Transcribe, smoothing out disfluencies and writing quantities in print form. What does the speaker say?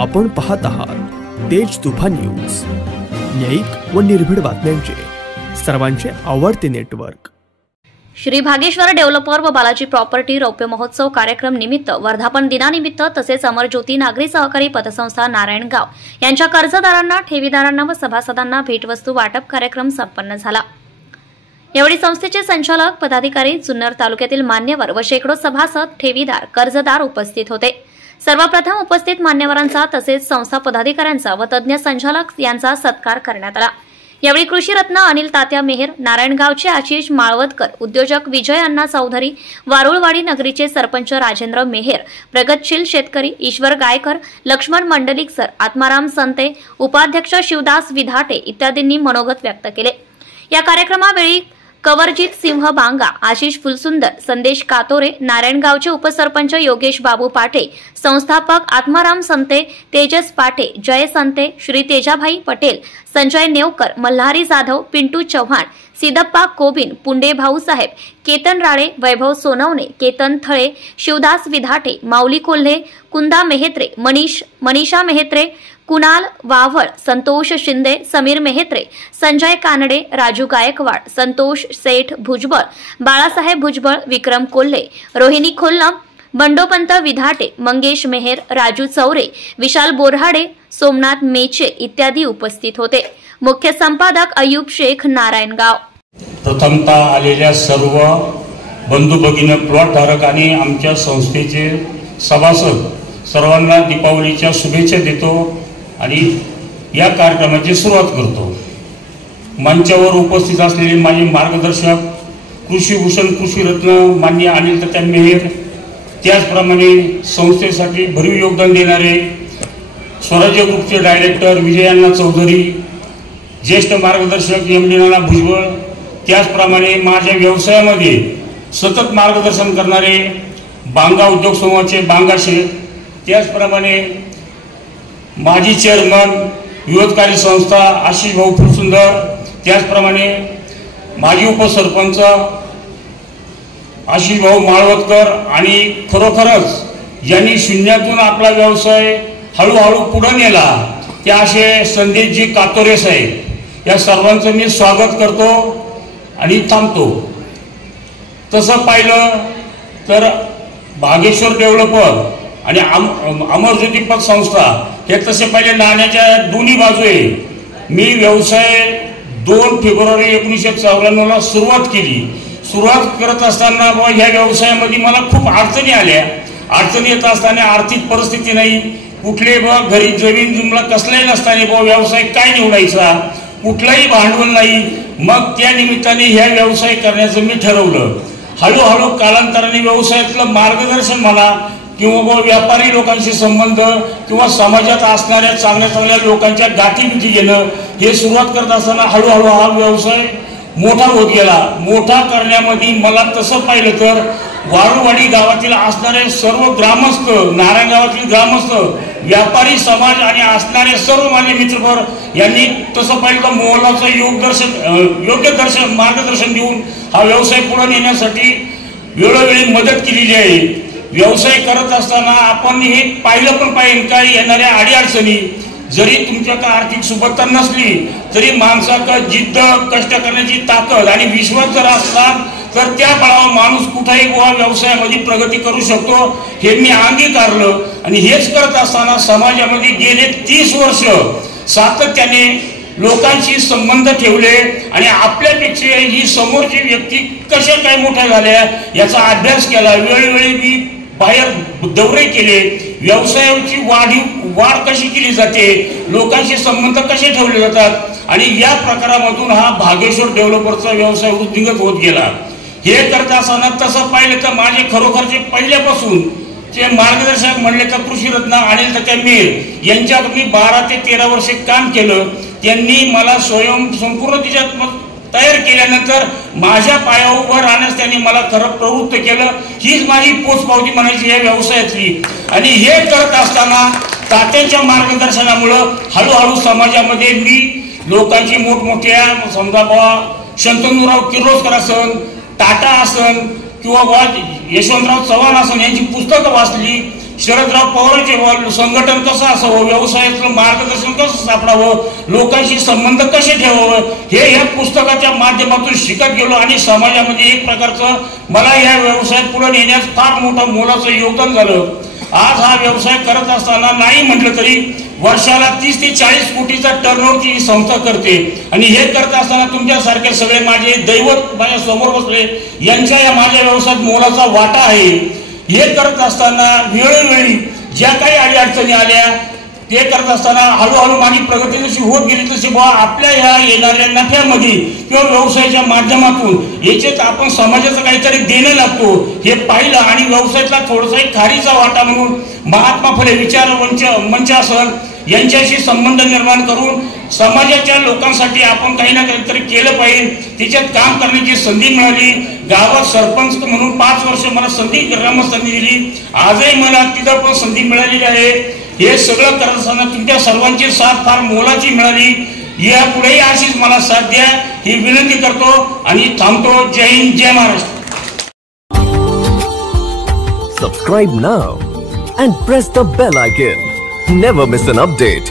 आपण पाहत आहात तेज तुफान न्यूज, न्यायिक व निर्भीड बातम्यांचे सर्वांचे आवडते नेटवर्क। श्री भागेश्वर डेव्हलपर व बालाजी प्रॉपर्टी रौप्य महोत्सव कार्यक्रम निमित्त वर्धापन दिनानिमित्त तसेच अमरज्योती नागरी सहकारी पतसंस्था नारायणगाव यांच्या कर्जदारांना, ठेवीदारांना व सभासदांना भेटवस्तू वाटप कार्यक्रम संपन्न झाला। यावेळी संस्थेचे संचालक, पदाधिकारी, जुन्नर तालुक्यातील मान्यवर व शेकडो सभासद, ठेवीदार, कर्जदार उपस्थित होते। सर्वप्रथम उपस्थित मान्यवरांचा तसेच संस्था पदाधिकाऱ्यांचा व तज्ञ संचालक यांचा सत्कार करण्यात आला। यावेळी कृषीरत्न अनिल तात्या मेहर, नारायणगावचे आशिष माळवदकर, उद्योजक विजय अण्णा चौधरी, वारुळवाडी नगरीचे सरपंच राजेंद्र मेहर, प्रगतशील शेतकरी ईश्वर गायकर, लक्ष्मण मंडलिक सर, आत्माराम संते, उपाध्यक्ष शिवदास विधाटे इत्यादींनी मनोगत व्यक्त केले। या कार्यक्रमावेळी कवरजीत सिंह बांगा, आशिष फुलसुंदर, संदेश कातोरे, नारायणगावचे उपसरपंच योगेश बाबू पाटे, संस्थापक आत्माराम संते, तेजस पाटे, जय संते, श्री तेजाभाई पटेल, संजय नेवकर, मल्हारी जाधव, पिंटू चव्हाण, सिद्धप्पा कोबिन, पुंडे भाऊसाहेब, केतन राळे, वैभव सोनवणे, केतन थळे, शिवदास विधाटे, माऊली कोल्हे, कुंदा मेहेत्रे, मनीषा मेहेत्रे, कुणाल वावळ, संतोष शिंदे, समीर मेहेत्रे, संजय कानडे, राजू गायकवाड, संतोष सेठ भुजबळ, बाळासाहेब भुजबळ, विक्रम कोल्हे, रोहिणी खोल्लम, बंडोपंत विधाटे, मंगेश मेहर, राजू चौरे, विशाल बोरहाडे, सोमनाथ मेचे इत्यादी उपस्थित होते। मुख्य संपादक अयूब शेख, नारायणगाव। प्रथमतः आलेल्या सर्व बंधू भगिनी, प्लॉट धारक आणि आमच्या संस्थेचे सभासद सर्वांना दीपावलीच्या शुभेच्छा देतो आणि या कार्यक्रमाची सुरुवात करतो। मंचावर उपस्थित असलेले माझे मार्गदर्शक, कृषीभूषण कृषीरत्न माननीय अनिल तात्या मेहर, त्याचप्रमाणे संस्थेसाठी भरीव योगदान देणारे स्वराज्य ग्रुपचे डायरेक्टर विजय अण्णा चौधरी, ज्येष्ठ मार्गदर्शक एम डी नाना भुजबळ, त्याचप्रमाणे माझ्या व्यवसायामध्ये सतत मार्गदर्शन करणारे बांगा उद्योग समूहाचे बांगा शेठ, त्याचप्रमाणे माजी चेअरमन विरोधकारी संस्था आशिष भाऊ फुलसुंदर, त्याचप्रमाणे माजी उपसरपंच आशिष भाऊ माळवदकर आणि खरोखरच यांनी शून्यातून आपला व्यवसाय हळूहळू पुढे नेला त्या असे संदेशजी कातोरे साहेब, या सर्वांचं मी स्वागत करतो आणि थांबतो। तसं पाहिलं तर भागेश्वर डेव्हलपर आणि अमरज्योती पतसंस्था हे तसे पहिले नाण्याच्या दोन्ही बाजू आहे। मी व्यवसाय 2 फेब्रुवारी 1994 ला सुरुवात केली। सुरुवात करत असताना ह्या व्यवसायामध्ये मला खूप अडचणी आल्या। अडचणी येत असताना आर्थिक परिस्थिती नाही, कुठले घरी जमीन जुमला कसलाही नसताना व्यवसाय काय निवडायचा, कुठलाही भांडवल नाही। मग त्या निमित्ताने ह्या व्यवसाय करण्याचं मी ठरवलं। हळूहळू कालांतराने व्यवसायातलं मार्गदर्शन म्हणा किंवा व्यापारी लोकांशी संबंध किंवा समाजात असणाऱ्या चांगल्या चांगल्या लोकांच्या गाठीभेटी घेणं हे सुरुवात करत असताना हळूहळू हा व्यवसाय मोठा होत गेला। मोठा करण्यामध्ये मला तसं पाहिलं तर वारुळवाडी गावातील असणारे सर्व ग्रामस्थ, नारायणगावातील ग्रामस्थ, व्यापारी समाज आणि असणारे सर्व माझे मित्रवर यांनी तसं पाहिलं तर मोलाचं योग्य मार्गदर्शन देऊन हा व्यवसाय पुढे नेण्यासाठी वेळोवेळी मदत केलेली आहे। व्यवसाय करत असताना आपण हे पाहिलं पण पाहिजे काही येणाऱ्या अडीअडचणी, जरी तुमच्याकडे आर्थिक सुबत्ता नसली तरी माणसाकडे जिद्द, कष्ट करण्याची ताकद आणि विश्वास जर असला तर त्या बळावर माणूस कुठेही व्यवसायामध्ये प्रगती करू शकतो हे मी अंगीकारलं। आणि हेच करत असताना समाजामध्ये गेले 30 वर्ष सातत्याने लोकांशी संबंध ठेवले आणि आपल्यापेक्षा ही समोरची व्यक्ती कशा काय मोठ्या झाल्या याचा अभ्यास केला। वेळोवेळी मी बाहेर दौरे केले, व्यवसायाची वाढ कशी केली जाते, लोकांशी संबंध कसे ठेवले जातात आणि या प्रकारामधून हा भागेश्वर डेव्हलपरचा व्यवसाय वृद्धिंगत होत गेला। हे करत असताना तसं पाहिलं तर माझे खरोखरचे पहिल्यापासून जे मार्गदर्शक म्हणले तर कृषीरत्न अनिल तात्या मेहर यांच्याकडे मी 12 ते 13 वर्षे काम केलं। त्यांनी मला संपूर्ण तिच्यात तयार केल्यानंतर माझ्या पायावर उभं राहण्यास त्यांनी मला खरं प्रवृत्त केलं। हीच माझी पोचपावती म्हणायची या व्यवसायातली। आणि हे करत असताना तात्यांच्या मार्गदर्शनामुळं हळूहळू समाजामध्ये मी लोकांची मोठमोठ्या समजा शंतनुराव किर्लोस्कर असन, टाटा असन किंवा यशवंतराव चव्हाण असन यांची पुस्तकं वाचली। शरदराव पवारांचे संघटन कसं असावं, व्यवसायातलं मार्गदर्शन कसं सापडावं, लोकांशी संबंध कसे ठेवावं, हे या पुस्तकाच्या माध्यमातून शिकत गेलो आणि समाजामध्ये एक प्रकारचं मला या व्यवसायात पुढे नेण्यास फार मोठं मोलाचं योगदान झालं. आज हा व्यवसाय करत असताना नाही म्हटलं तरी वर्षाला 30 ते 40 कोटीचा टर्नओव्हरची ही संस्था करते आणि हे करत असताना तुमच्यासारखे सगळे माझे दैवत माझ्या समोर बसले, यांच्या या माझ्या व्यवसायात मोलाचा वाटा आहे. हे करत असताना वेळोवेळी ज्या काही अडचणी आल्या ते करत असताना हळूहळू माझी प्रगती जशी होत गेली तशी आपल्या ह्या येणाऱ्या नफ्यामध्ये किंवा व्यवसायाच्या माध्यमातून याच्यात आपण समाजाचं काहीतरी देणं लागतो हे पाहिलं आणि व्यवसायातला थोडासा एक खारीचा वाटा म्हणून महात्मा फुले विचार मंच असन यांच्याशी संबंध निर्माण करून समाजाच्या लोकांसाठी आपण काही ना काहीतरी केलं पाहिजे, त्याच्यात काम करण्याची संधी मिळाली. गावात सरपंच म्हणून 5 वर्ष मला ग्रामस्थांनी दिली, आजही मला तिथं पण संधी मिळालेली आहे. हे सगळं करत असताना तुमच्या सर्वांची साथ फार मोलाची मिळाली. यापुढेही अशीच मला साथ द्या ही विनंती करतो आणि थांबतो. जय हिंद, जय Maharashtra. Subscribe now and press the bell icon. Never miss an update.